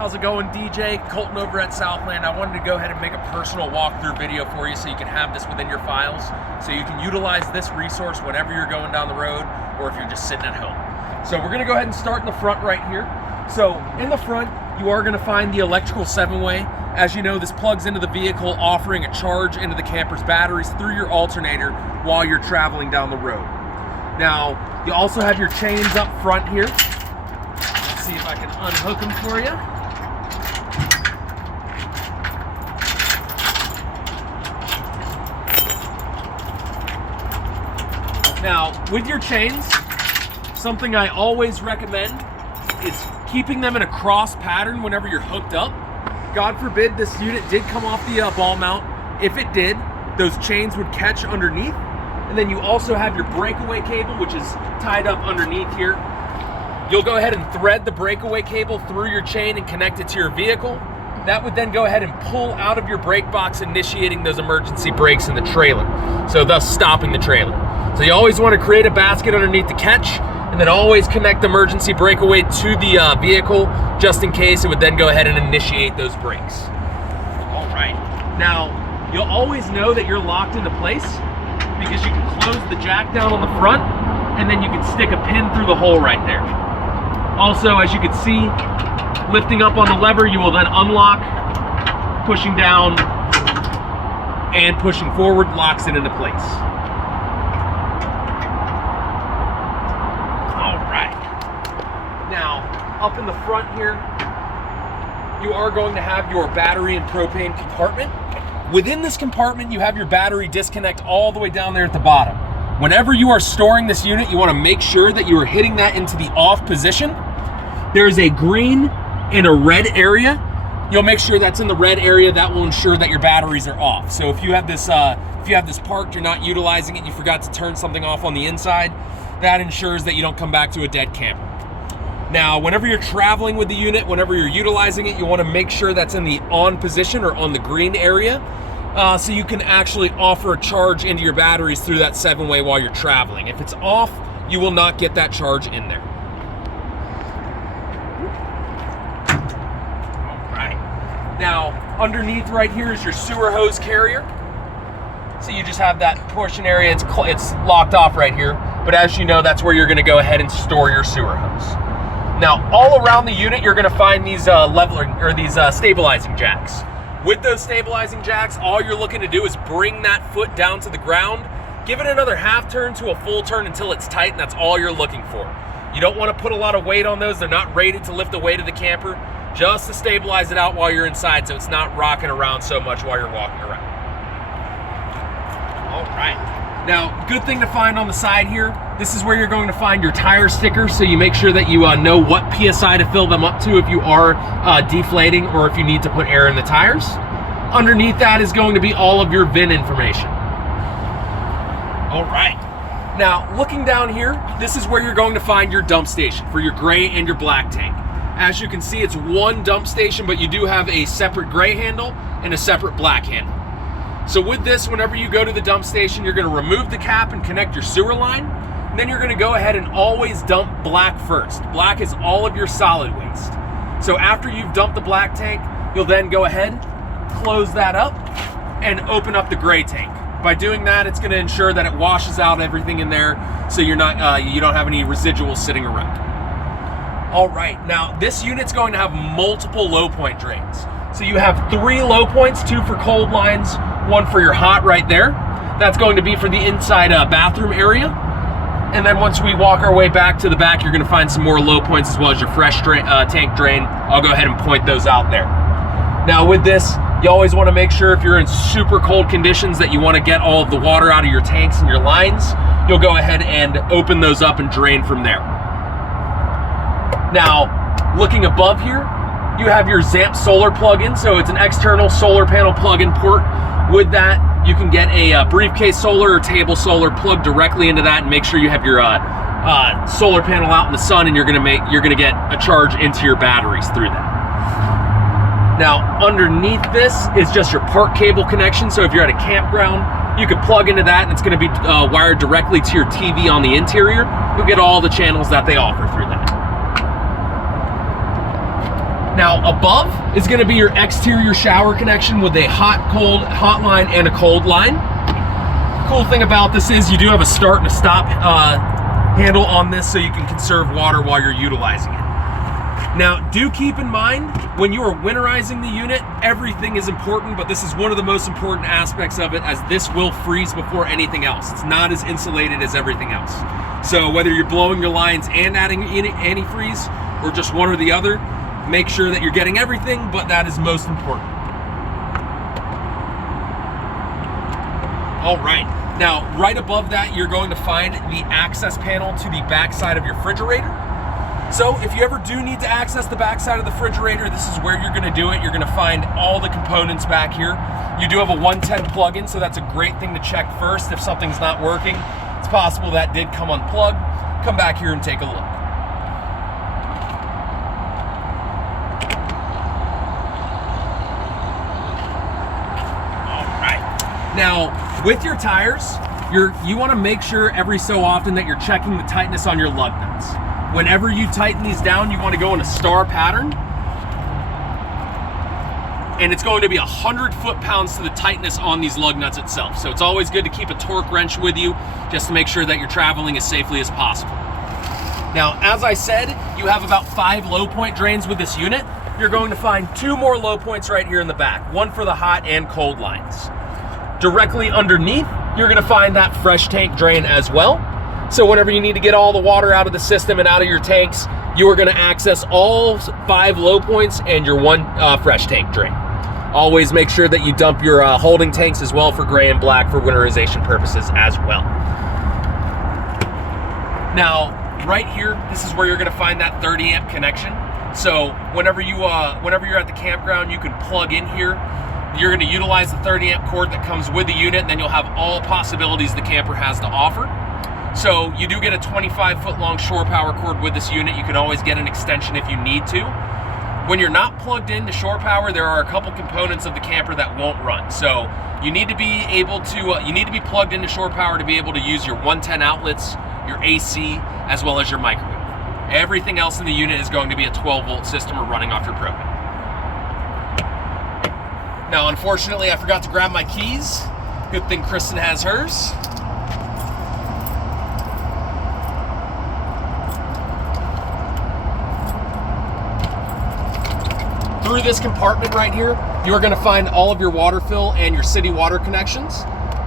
How's it going, DJ? Colton over at Southland. I wanted to go ahead and make a personal walkthrough video for you so you can have this within your files, so you can utilize this resource whenever you're going down the road or if you're just sitting at home. So we're gonna go ahead and start in the front right here. So in the front, you are gonna find the electrical 7-way. As you know, this plugs into the vehicle, offering a charge into the camper's batteries through your alternator while you're traveling down the road. Now, you also have your chains up front here. Let's see if I can unhook them for you. Now, with your chains, something I always recommend is keeping them in a cross pattern whenever you're hooked up. God forbid this unit did come off the ball mount. If it did, those chains would catch underneath. And then you also have your breakaway cable, which is tied up underneath here. You'll go ahead and thread the breakaway cable through your chain and connect it to your vehicle. That would then go ahead and pull out of your brake box, initiating those emergency brakes in the trailer, so thus stopping the trailer. So you always want to create a basket underneath the catch, and then always connect the emergency breakaway to the vehicle, just in case it would then go ahead and initiate those brakes. All right. Now, you'll always know that you're locked into place because you can close the jack down on the front, and then you can stick a pin through the hole right there. Also, as you can see, lifting up on the lever, you will then unlock, pushing down and pushing forward locks it into place. All right. Now, up in the front here, you are going to have your battery and propane compartment. Within this compartment, you have your battery disconnect all the way down there at the bottom. Whenever you are storing this unit, you want to make sure that you are hitting that into the off position. There's a green and a red area. You'll make sure that's in the red area. That will ensure that your batteries are off. So if you have this parked, you're not utilizing it, you forgot to turn something off on the inside, that ensures that you don't come back to a dead camper. Now, whenever you're traveling with the unit, whenever you're utilizing it, you want to make sure that's in the on position or on the green area, so you can actually offer a charge into your batteries through that 7-way while you're traveling. If it's off, you will not get that charge in there. Now, underneath right here is your sewer hose carrier. So you just have that portion area, it's locked off right here. But as you know, that's where you're gonna go ahead and store your sewer hose. Now, all around the unit, you're gonna find these stabilizing jacks. With those stabilizing jacks, all you're looking to do is bring that foot down to the ground, give it another half turn to a full turn until it's tight, and that's all you're looking for. You don't wanna put a lot of weight on those. They're not rated to lift the weight of the camper, just to stabilize it out while you're inside so it's not rocking around so much while you're walking around. All right. Now, good thing to find on the side here, this is where you're going to find your tire stickers, so you make sure that you know what PSI to fill them up to if you are deflating or if you need to put air in the tires. Underneath that is going to be all of your VIN information. All right. Now, looking down here, this is where you're going to find your dump station for your gray and your black tank. As you can see, it's one dump station, but you do have a separate gray handle and a separate black handle. So with this, whenever you go to the dump station, you're gonna remove the cap and connect your sewer line. And then you're gonna go ahead and always dump black first. Black is all of your solid waste. So after you've dumped the black tank, you'll then go ahead, close that up, and open up the gray tank. By doing that, it's gonna ensure that it washes out everything in there, so you don't have any residuals sitting around. All right, now this unit's going to have multiple low point drains. So you have 3 low points, 2 for cold lines, 1 for your hot right there. That's going to be for the inside bathroom area. And then once we walk our way back to the back, you're gonna find some more low points as well as your fresh tank drain. I'll go ahead and point those out there. Now with this, you always wanna make sure if you're in super cold conditions that you wanna get all of the water out of your tanks and your lines, you'll go ahead and open those up and drain from there. Now, looking above here, you have your ZAMP solar plug-in, so it's an external solar panel plug-in port. With that, you can get a briefcase solar or table solar plugged directly into that, and make sure you have your solar panel out in the sun, and you're gonna get a charge into your batteries through that. Now, underneath this is just your park cable connection, so if you're at a campground, you could plug into that, and it's gonna be wired directly to your TV on the interior. You'll get all the channels that they offer through that. Now above is gonna be your exterior shower connection with a hot line and a cold line. Cool thing about this is you do have a start and a stop handle on this so you can conserve water while you're utilizing it. Now, do keep in mind, when you are winterizing the unit, everything is important, but this is one of the most important aspects of it, as this will freeze before anything else. It's not as insulated as everything else. So whether you're blowing your lines and adding antifreeze, or just one or the other, make sure that you're getting everything, but that is most important. All right. Now, right above that, you're going to find the access panel to the back side of your refrigerator. So if you ever do need to access the back side of the refrigerator, this is where you're gonna do it. You're gonna find all the components back here. You do have a 110 plug-in, so that's a great thing to check first. If something's not working, it's possible that did come unplugged. Come back here and take a look. Now, with your tires, you want to make sure every so often that you're checking the tightness on your lug nuts. Whenever you tighten these down, you want to go in a star pattern. And it's going to be 100 foot-pounds to the tightness on these lug nuts itself. So it's always good to keep a torque wrench with you just to make sure that you're traveling as safely as possible. Now, as I said, you have about 5 low point drains with this unit. You're going to find 2 more low points right here in the back, one for the hot and cold lines. Directly underneath, you're gonna find that fresh tank drain as well. So whenever you need to get all the water out of the system and out of your tanks, you are gonna access all 5 low points and your 1 fresh tank drain. Always make sure that you dump your holding tanks as well for gray and black for winterization purposes as well. Now, right here, this is where you're gonna find that 30 amp connection. So whenever you're at the campground, you can plug in here. You're going to utilize the 30 amp cord that comes with the unit, and then you'll have all possibilities the camper has to offer. So you do get a 25 foot long shore power cord with this unit. You can always get an extension if you need to. When you're not plugged into shore power, there are a couple components of the camper that won't run. So you need to be able to, you need to be plugged into shore power to be able to use your 110 outlets, your AC, as well as your microwave. Everything else in the unit is going to be a 12 volt system or running off your propane. Now, unfortunately, I forgot to grab my keys. Good thing Kristen has hers. Through this compartment right here, you are going to find all of your water fill and your city water connections.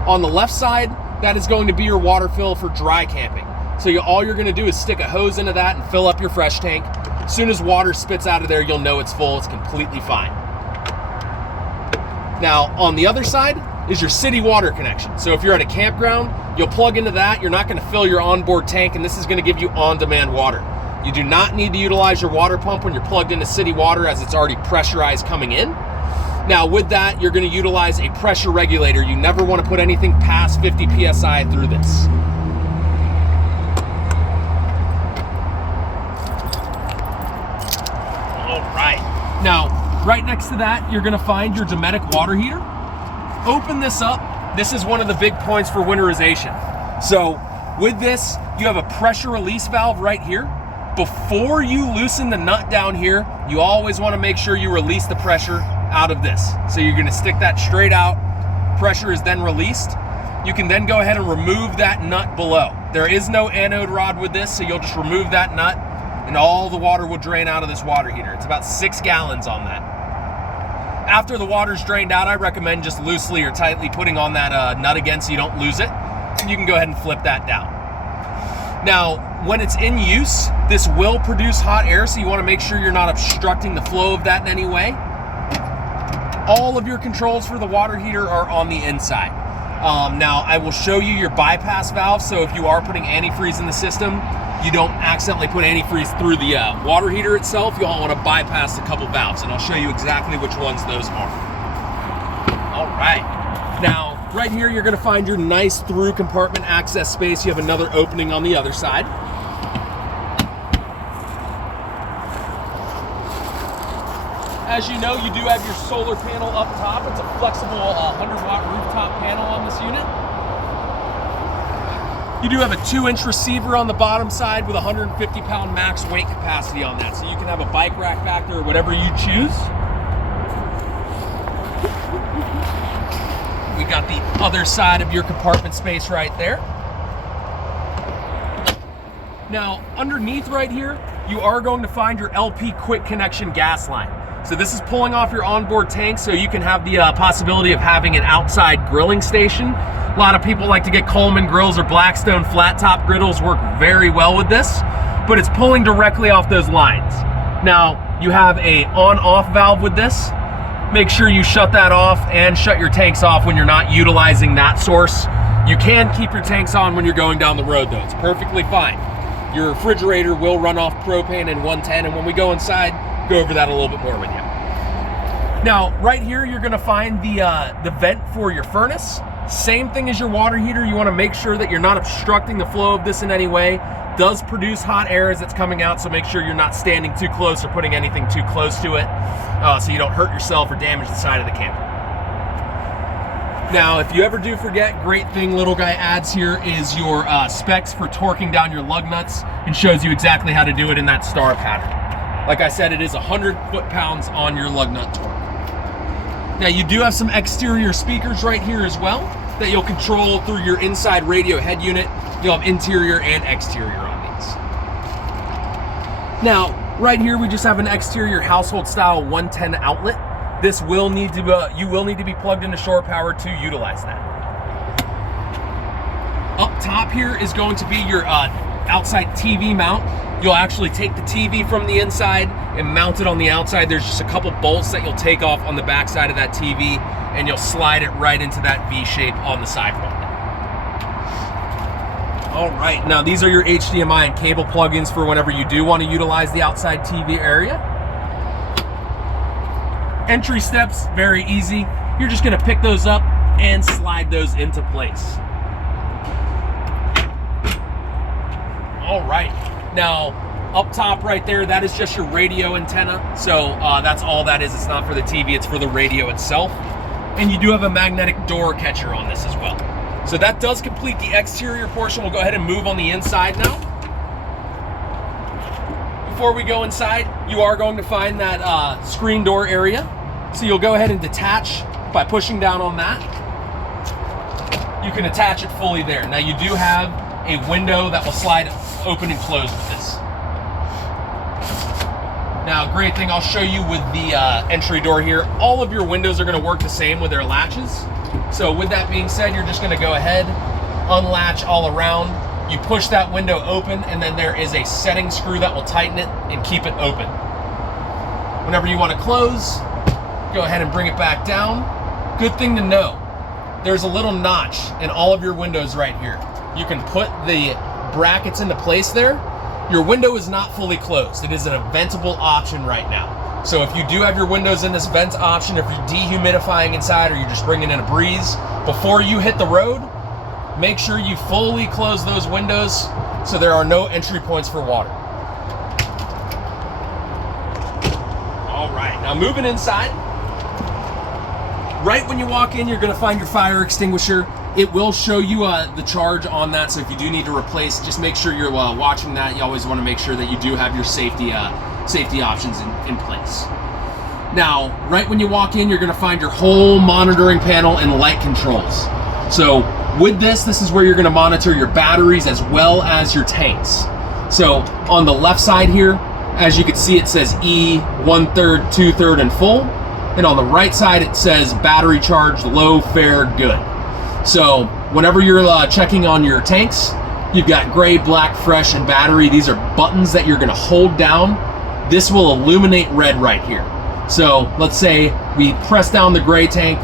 On the left side, that is going to be your water fill for dry camping. So all you're going to do is stick a hose into that and fill up your fresh tank. As soon as water spits out of there, you'll know it's full. It's completely fine. Now, on the other side is your city water connection. So if you're at a campground, you'll plug into that. You're not going to fill your onboard tank, and this is going to give you on-demand water. You do not need to utilize your water pump when you're plugged into city water, as it's already pressurized coming in. Now, with that, you're going to utilize a pressure regulator. You never want to put anything past 50 PSI through this. All right. Now, right next to that, you're gonna find your Dometic water heater. Open this up. This is one of the big points for winterization. So with this, you have a pressure release valve right here. Before you loosen the nut down here, you always wanna make sure you release the pressure out of this. So you're gonna stick that straight out. Pressure is then released. You can then go ahead and remove that nut below. There is no anode rod with this, so you'll just remove that nut and all the water will drain out of this water heater. It's about 6 gallons on that. After the water's drained out, I recommend just loosely or tightly putting on that nut again so you don't lose it. And you can go ahead and flip that down. Now, when it's in use, this will produce hot air, so you want to make sure you're not obstructing the flow of that in any way. All of your controls for the water heater are on the inside. Now, I will show you your bypass valve, so if you are putting antifreeze in the system, you don't accidentally put antifreeze through the water heater itself. You'll want to bypass a couple valves, and I'll show you exactly which ones those are. All right. Now, right here, you're going to find your nice through compartment access space. You have another opening on the other side. As you know, you do have your solar panel up top. It's a flexible 100-watt rooftop panel on this unit. You do have a 2-inch receiver on the bottom side with 150-pound max weight capacity on that. So you can have a bike rack back there or whatever you choose. We got the other side of your compartment space right there. Now, underneath right here, you are going to find your LP quick connection gas line. So this is pulling off your onboard tank so you can have the possibility of having an outside grilling station. A lot of people like to get Coleman grills or Blackstone flat top griddles, work very well with this, but it's pulling directly off those lines. Now, you have a on-off valve with this. Make sure you shut that off and shut your tanks off when you're not utilizing that source. You can keep your tanks on when you're going down the road though. It's perfectly fine. Your refrigerator will run off propane and 110, and when we go inside, go over that a little bit more with you. Now, right here, you're gonna find the vent for your furnace. Same thing as your water heater. You wanna make sure that you're not obstructing the flow of this in any way. Does produce hot air as it's coming out, so make sure you're not standing too close or putting anything too close to it, so you don't hurt yourself or damage the side of the camper. Now, if you ever do forget, great thing Little Guy adds here is your specs for torquing down your lug nuts, and shows you exactly how to do it in that star pattern. Like I said, it is 100 foot-pounds on your lug nut torque. Now, you do have some exterior speakers right here as well that you'll control through your inside radio head unit. You'll have interior and exterior on these. Now, right here, we just have an exterior household style 110 outlet. This will need to, you will need to be plugged into shore power to utilize that. Up top here is going to be your outside TV mount. You'll actually take the TV from the inside and mount it on the outside. There's just a couple bolts that you'll take off on the back side of that TV, and you'll slide it right into that V shape on the sidewall. All right, now these are your HDMI and cable plugins for whenever you do want to utilize the outside TV area. Entry steps, very easy. You're just gonna pick those up and slide those into place. All right, now up top right there, that is just your radio antenna. So that's all that is. It's not for the TV, it's for the radio itself. And you do have a magnetic door catcher on this as well. So that does complete the exterior portion. We'll go ahead and move on the inside now. Before we go inside, you are going to find that screen door area. So you'll go ahead and detach by pushing down on that. You can attach it fully there. Now you do have a window that will slide open and close with this. Now, great thing I'll show you with the entry door here, all of your windows are gonna work the same with their latches. So with that being said, you're just gonna go ahead, unlatch all around, you push that window open, and then there is a setting screw that will tighten it and keep it open. Whenever you wanna close, go ahead and bring it back down. Good thing to know, there's a little notch in all of your windows right here. You can put the brackets into place there. Your window is not fully closed. It is an ventable option right now. So if you do have your windows in this vent option, if you're dehumidifying inside or you're just bringing in a breeze, before you hit the road, make sure you fully close those windows so there are no entry points for water. All right, now moving inside. Right when you walk in, you're gonna find your fire extinguisher. It will show you the charge on that, so if you do need to replace, just make sure you're watching that. You always want to make sure that you do have your safety options in place. Now, right when you walk in, you're going to find your whole monitoring panel and light controls. So with this is where you're going to monitor your batteries as well as your tanks. So on the left side here, as you can see, it says E, 1/3, 2/3, and full. And on the right side, it says battery charge, low, fair, good. So whenever you're checking on your tanks, you've got gray, black, fresh, and battery. These are buttons that you're gonna hold down. This will illuminate red right here. So let's say we press down the gray tank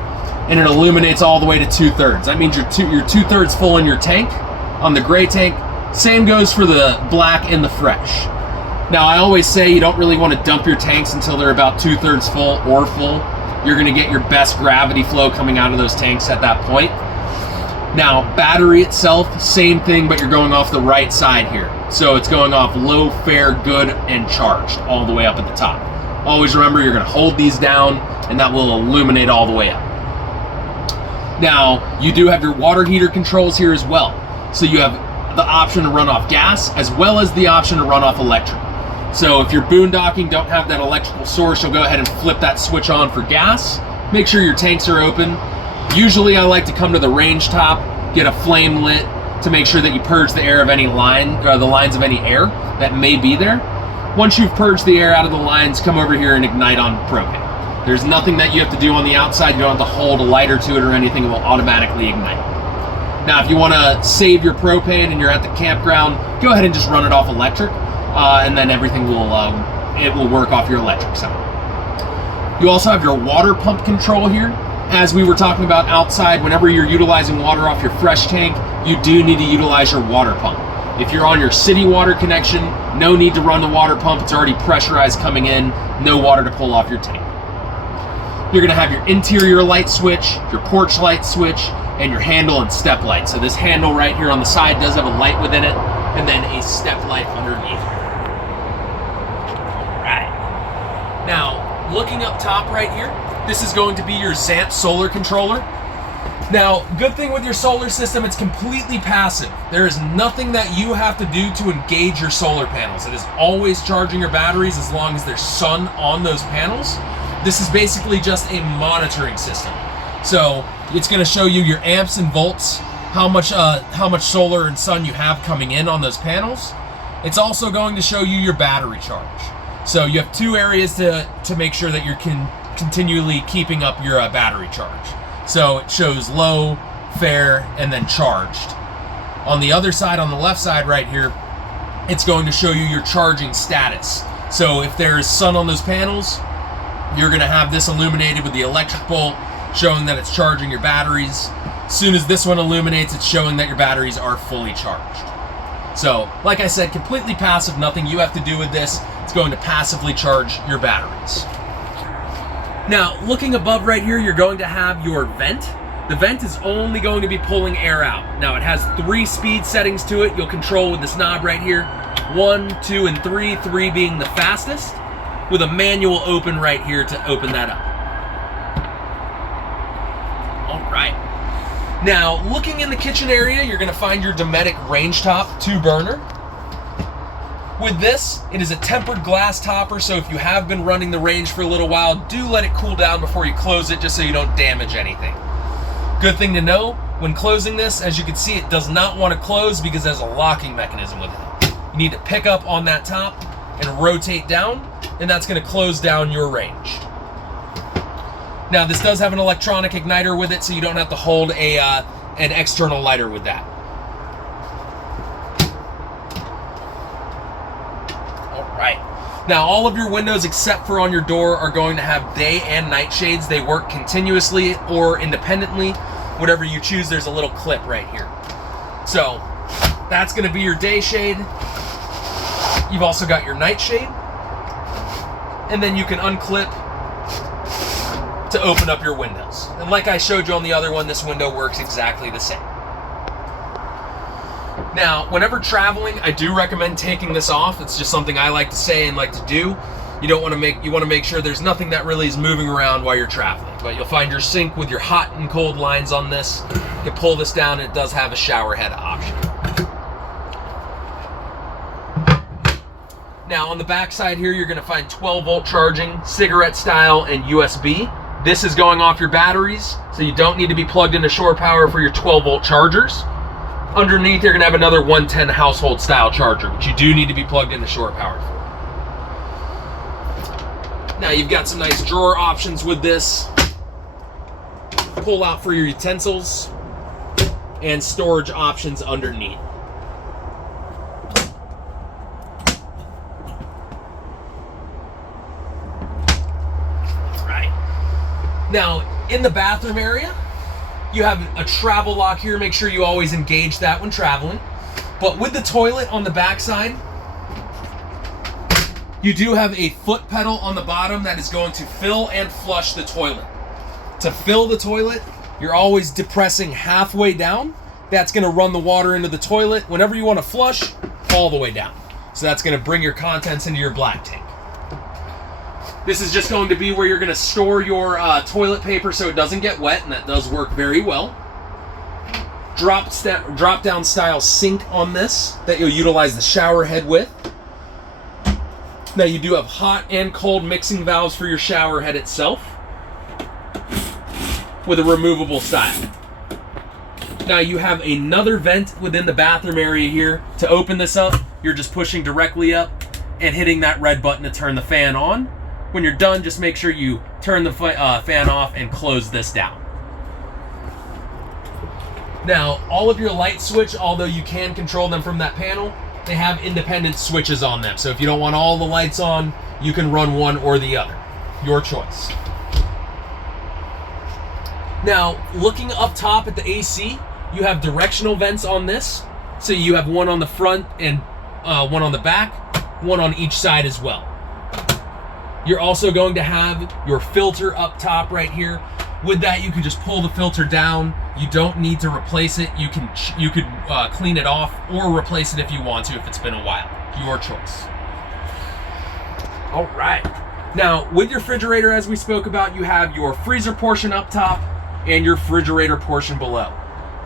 and it illuminates all the way to 2/3. That means you're 2/3 full in your tank. On the gray tank, same goes for the black and the fresh. Now I always say you don't really want to dump your tanks until they're about 2/3 full or full. You're gonna get your best gravity flow coming out of those tanks at that point. Now, battery itself, same thing, but you're going off the right side here. So it's going off low, fair, good, and charged all the way up at the top. Always remember, you're gonna hold these down and that will illuminate all the way up. Now, you do have your water heater controls here as well. So you have the option to run off gas as well as the option to run off electric. So if you're boondocking, don't have that electrical source, you'll go ahead and flip that switch on for gas. Make sure your tanks are open. Usually I like to come to the range top, get a flame lit to make sure that you purge the air of any line, or the lines of any air that may be there. Once you've purged the air out of the lines, come over here and ignite on propane. There's nothing that you have to do on the outside. You don't have to hold a lighter to it or anything. It will automatically ignite. Now, if you want to save your propane and you're at the campground, go ahead and just run it off electric, and then everything will it will work off your electric side. You also have your water pump control here. As we were talking about outside, whenever you're utilizing water off your fresh tank, you do need to utilize your water pump. If you're on your city water connection, no need to run the water pump. It's already pressurized coming in, no water to pull off your tank. You're gonna have your interior light switch, your porch light switch, and your handle and step light. So this handle right here on the side does have a light within it, and then a step light underneath. All right. Now, looking up top right here, this is going to be your Xant solar controller. Now, good thing with your solar system, it's completely passive. There is nothing that you have to do to engage your solar panels. It is always charging your batteries as long as there's sun on those panels. This is basically just a monitoring system. So it's going to show you your amps and volts, how much solar and sun you have coming in on those panels. It's also going to show you your battery charge. So you have two areas to make sure that you're continually keeping up your battery charge. So it shows low, fair, and then charged. On the other side, on the left side right here, it's going to show you your charging status. So if there is sun on those panels, you're going to have this illuminated with the electric bolt showing that it's charging your batteries. As soon as this one illuminates, it's showing that your batteries are fully charged. So, like I said, completely passive, nothing you have to do with this. It's going to passively charge your batteries. Now, looking above right here, you're going to have your vent. The vent is only going to be pulling air out. Now, it has 3 speed settings to it. You'll control with this knob right here. 1, 2, and 3, 3 being the fastest, with a manual open right here to open that up. All right. Now, looking in the kitchen area, you're going to find your Dometic range top 2-burner. With this, it is a tempered glass topper, so if you have been running the range for a little while, do let it cool down before you close it, just so you don't damage anything. Good thing to know, when closing this, as you can see, it does not want to close because there's a locking mechanism with it. You need to pick up on that top and rotate down, and that's going to close down your range. Now, this does have an electronic igniter with it, so you don't have to hold an external lighter with that. Now, all of your windows except for on your door are going to have day and night shades. They work continuously or independently. Whatever you choose, there's a little clip right here. So that's going to be your day shade. You've also got your night shade. And then you can unclip to open up your windows. And like I showed you on the other one, this window works exactly the same. Now, whenever traveling, I do recommend taking this off. It's just something I like to say and like to do. You want to make sure there's nothing that really is moving around while you're traveling. But you'll find your sink with your hot and cold lines on this. You can pull this down, and it does have a shower head option. Now, on the back side here, you're going to find 12-volt charging, cigarette style, and USB. This is going off your batteries, so you don't need to be plugged into shore power for your 12-volt chargers. Underneath, you're going to have another 110 household style charger, which you do need to be plugged into shore power for. Now, you've got some nice drawer options with this. Pull out for your utensils and storage options underneath. Now, in the bathroom area, you have a travel lock here. Make sure you always engage that when traveling. But with the toilet on the back side, you do have a foot pedal on the bottom that is going to fill and flush the toilet. To fill the toilet, you're always depressing halfway down. That's going to run the water into the toilet. Whenever you want to flush, all the way down. So that's going to bring your contents into your black tank. This is just going to be where you're going to store your toilet paper so it doesn't get wet, and that does work very well. drop down style sink on this that you'll utilize the shower head with. Now you do have hot and cold mixing valves for your shower head itself with a removable style. Now you have another vent within the bathroom area here. To open this up, you're just pushing directly up and hitting that red button to turn the fan on. When you're done, just make sure you turn the fan off and close this down. Now, all of your light switch, although you can control them from that panel, they have independent switches on them. So if you don't want all the lights on, you can run one or the other. Your choice. Now, looking up top at the AC, you have directional vents on this. So you have one on the front and one on the back, one on each side as well. You're also going to have your filter up top right here. With that, you can just pull the filter down. You don't need to replace it. You could clean it off or replace it if you want to, if it's been a while. Your choice. All right. Now, with your refrigerator, as we spoke about, you have your freezer portion up top and your refrigerator portion below.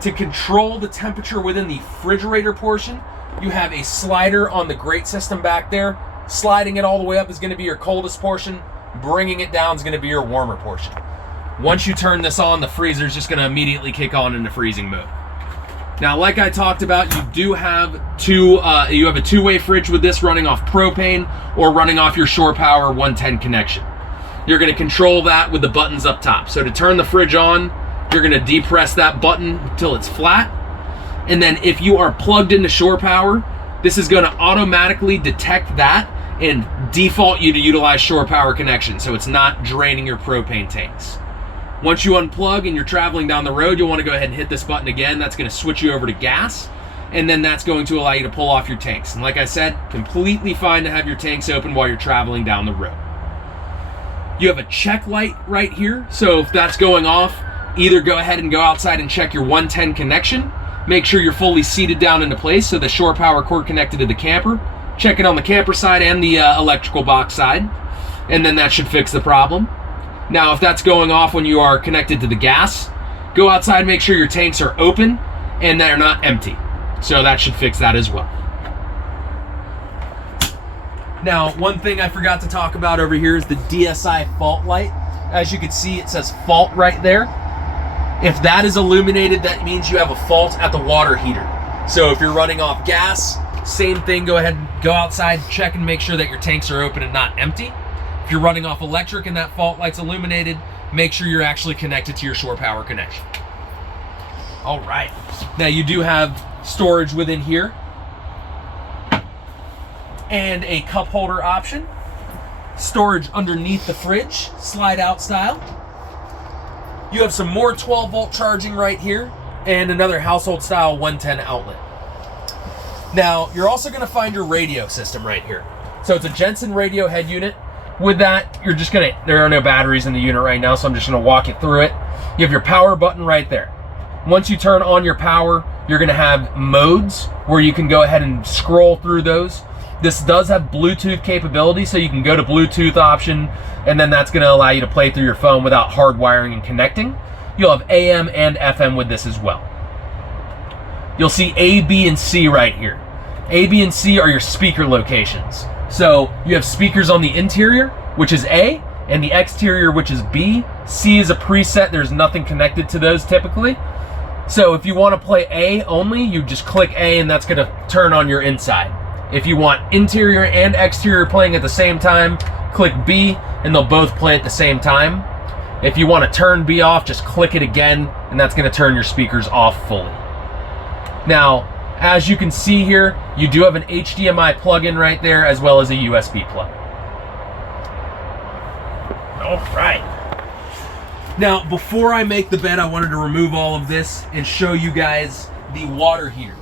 To control the temperature within the refrigerator portion, you have a slider on the grate system back there. Sliding it all the way up is going to be your coldest portion. Bringing it down is going to be your warmer portion. Once you turn this on, the freezer is just going to immediately kick on into freezing mode. Now, like I talked about, you do have you have a two-way fridge with this running off propane or running off your Shore Power 110 connection. You're going to control that with the buttons up top. So to turn the fridge on, you're going to depress that button until it's flat. And then if you are plugged into Shore Power, this is going to automatically detect that and default you to utilize Shore Power connection, so it's not draining your propane tanks. Once you unplug and you're traveling down the road, you'll want to go ahead and hit this button again. That's going to switch you over to gas, and then that's going to allow you to pull off your tanks. And like I said, completely fine to have your tanks open while you're traveling down the road. You have a check light right here, so if that's going off, either go ahead and go outside and check your 110 connection. Make sure you're fully seated down into place so the Shore Power cord connected to the camper. Check it on the camper side and the electrical box side, and then that should fix the problem. Now, if that's going off when you are connected to the gas, go outside, make sure your tanks are open and they're not empty. So that should fix that as well. Now, one thing I forgot to talk about over here is the DSI fault light. As you can see, it says fault right there. If that is illuminated, that means you have a fault at the water heater. So if you're running off gas, same thing, go ahead and go outside, check and make sure that your tanks are open and not empty. If you're running off electric and that fault light's illuminated, make sure you're actually connected to your Shore Power connection. All right. Now you do have storage within here and a cup holder option. Storage underneath the fridge, slide out style. You have some more 12 volt charging right here and another household style 110 outlet. Now, you're also going to find your radio system right here. So it's a Jensen radio head unit. With that, there are no batteries in the unit right now, so I'm just going to walk you through it. You have your power button right there. Once you turn on your power, you're going to have modes where you can go ahead and scroll through those. This does have Bluetooth capability, so you can go to Bluetooth option, and then that's going to allow you to play through your phone without hardwiring and connecting. You'll have AM and FM with this as well. You'll see A, B, and C right here. A, B, and C are your speaker locations. So you have speakers on the interior, which is A, and the exterior, which is B. C is a preset. There's nothing connected to those typically. So if you want to play A only, you just click A, and that's going to turn on your inside. If you want interior and exterior playing at the same time, click B, and they'll both play at the same time. If you want to turn B off, just click it again, and that's going to turn your speakers off fully. Now, as you can see here, you do have an HDMI plug-in right there, as well as a USB plug. All right. Now, before I make the bed, I wanted to remove all of this and show you guys the water heater.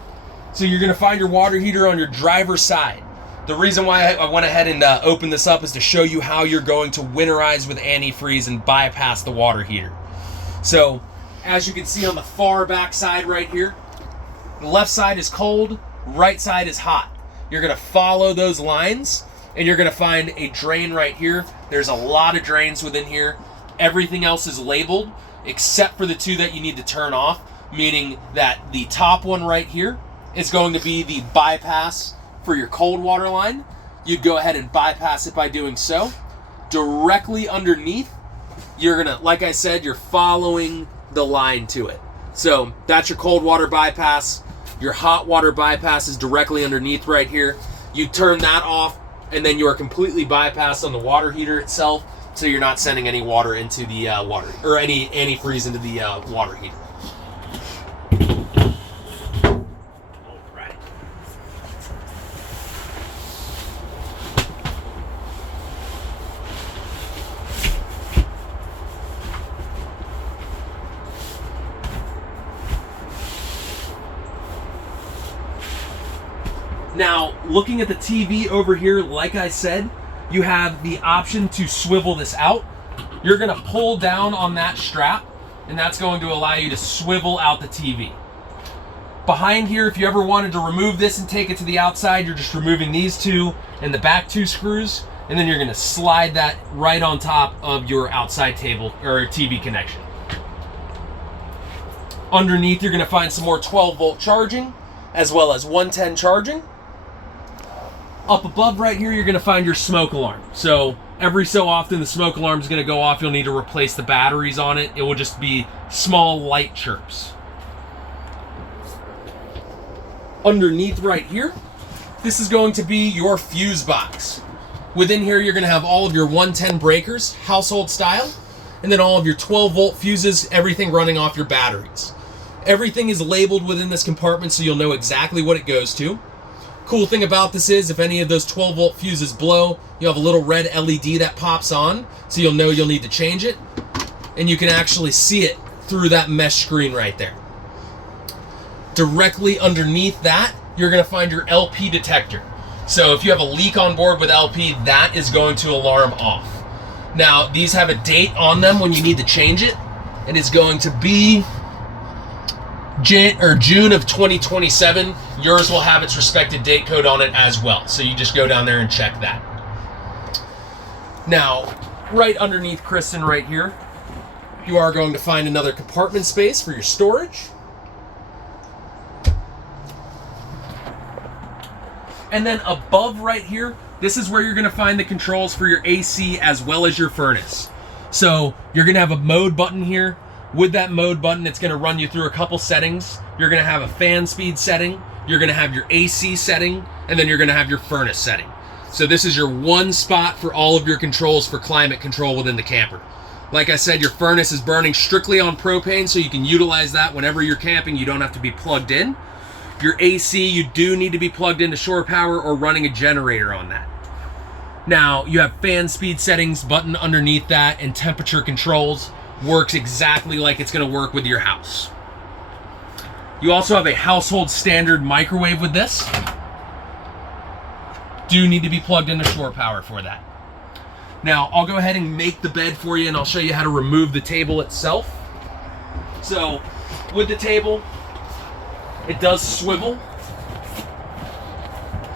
So you're going to find your water heater on your driver's side. The reason why I went ahead and opened this up is to show you how you're going to winterize with antifreeze and bypass the water heater. So, as you can see on the far back side right here, the left side is cold, right side is hot. You're going to follow those lines, and you're going to find a drain right here. There's a lot of drains within here. Everything else is labeled, except for the two that you need to turn off. meaning that the top one right here is going to be the bypass for your cold water line. You'd go ahead and bypass it by doing so. Directly underneath, you're gonna, like I said, you're following the line to it. So that's your cold water bypass. Your hot water bypass is directly underneath right here. You turn that off, and then you are completely bypassed on the water heater itself, so you're not sending any water into the water, or any antifreeze into the water heater. Now, looking at the TV over here, like I said, you have the option to swivel this out. You're going to pull down on that strap, and that's going to allow you to swivel out the TV. Behind here, if you ever wanted to remove this and take it to the outside, you're just removing these two and the back two screws, and then you're going to slide that right on top of your outside table or TV connection. Underneath, you're going to find some more 12-volt charging, as well as 110 charging. Up above right here, you're going to find your smoke alarm. So every so often, the smoke alarm is going to go off. You'll need to replace the batteries on it. It will just be small light chirps. Underneath right here, this is going to be your fuse box. Within here, you're going to have all of your 110 breakers, household style, and then all of your 12-volt fuses, everything running off your batteries. Everything is labeled within this compartment, so you'll know exactly what it goes to. Cool thing about this is if any of those 12-volt fuses blow, you have a little red LED that pops on, so you'll know you'll need to change it, and you can actually see it through that mesh screen right there. Directly underneath that, you're going to find your LP detector. So if you have a leak on board with LP, that is going to alarm off. Now, these have a date on them when you need to change it, and it's going to be June of 2027. Yours will have its respected date code on it as well, so you just go down there and check that. Now, right underneath Kristen right here, you are going to find another compartment space for your storage. And then above right here, this is where you're going to find the controls for your AC as well as your furnace. So you're going to have a mode button here. With that mode button, it's going to run you through a couple settings. You're going to have a fan speed setting, you're going to have your AC setting, and then you're going to have your furnace setting. So this is your one spot for all of your controls for climate control within the camper. Like I said, your furnace is burning strictly on propane, so you can utilize that whenever you're camping. You don't have to be plugged in. Your AC, you do need to be plugged into shore power or running a generator on that. Now, you have fan speed settings button underneath that, and temperature controls. Works exactly like it's going to work with your house. You also have a household standard microwave with this. Do need to be plugged into shore power for that. Now, I'll go ahead and make the bed for you, and I'll show you how to remove the table itself. So, with the table, it does swivel.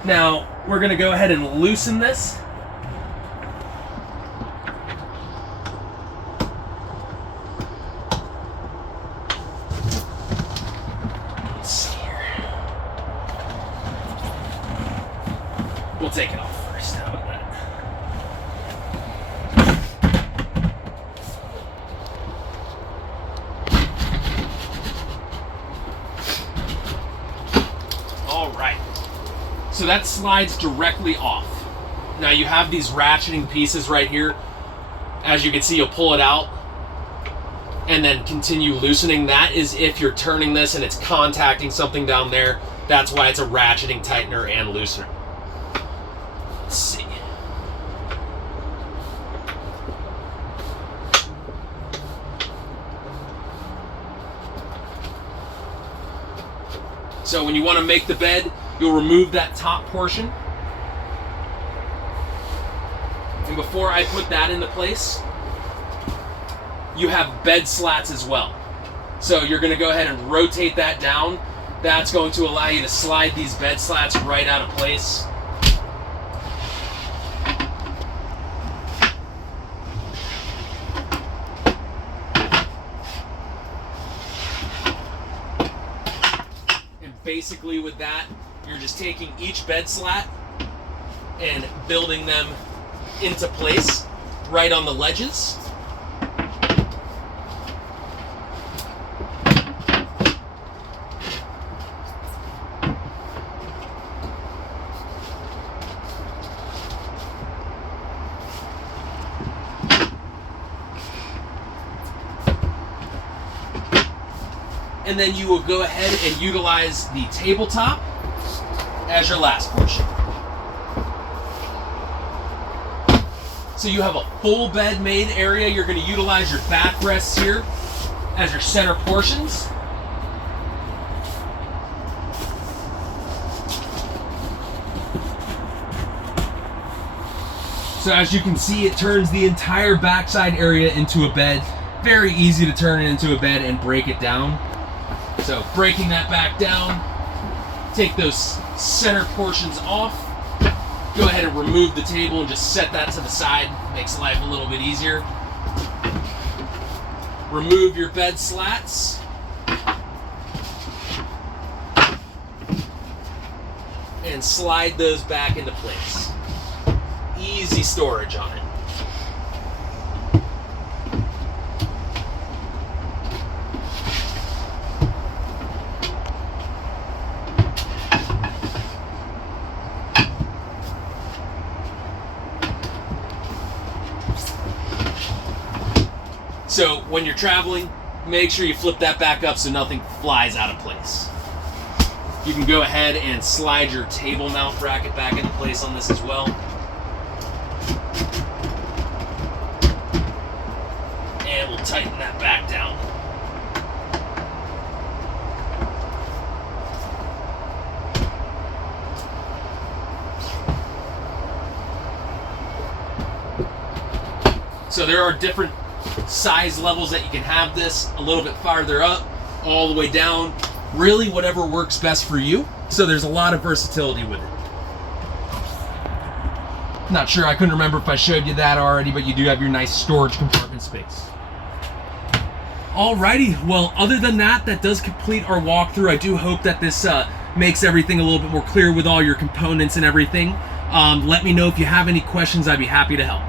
Now, we're going to go ahead and loosen this. We'll take it off first. How about that? All right. So that slides directly off. Now you have these ratcheting pieces right here. As you can see, you'll pull it out and then continue loosening. That is if you're turning this and it's contacting something down there. That's why it's a ratcheting tightener and loosener. Let's see. So when you want to make the bed, you'll remove that top portion. And before I put that into place, you have bed slats as well. So you're going to go ahead and rotate that down. That's going to allow you to slide these bed slats right out of place. basically with that, you're just taking each bed slat and building them into place right on the ledges. And then you will go ahead and utilize the tabletop as your last portion. So you have a full bed made area. You're going to utilize your backrests here as your center portions. So as you can see, it turns the entire backside area into a bed. Very easy to turn it into a bed and break it down. So breaking that back down, take those center portions off, go ahead and remove the table and just set that to the side. Makes life a little bit easier. Remove your bed slats. And slide those back into place. Easy storage on it. So when you're traveling, make sure you flip that back up so nothing flies out of place. You can go ahead and slide your table mount bracket back into place on this as well. And we'll tighten that back down. So there are different size levels that you can have this, a little bit farther up, all the way down, really whatever works best for you. So there's a lot of versatility with it. Not sure, I couldn't remember if I showed you that already, but you do have your nice storage compartment space. Alrighty, well, other than that, that does complete our walkthrough. I do hope that this makes everything a little bit more clear with all your components and everything. Let me know if you have any questions. I'd be happy to help.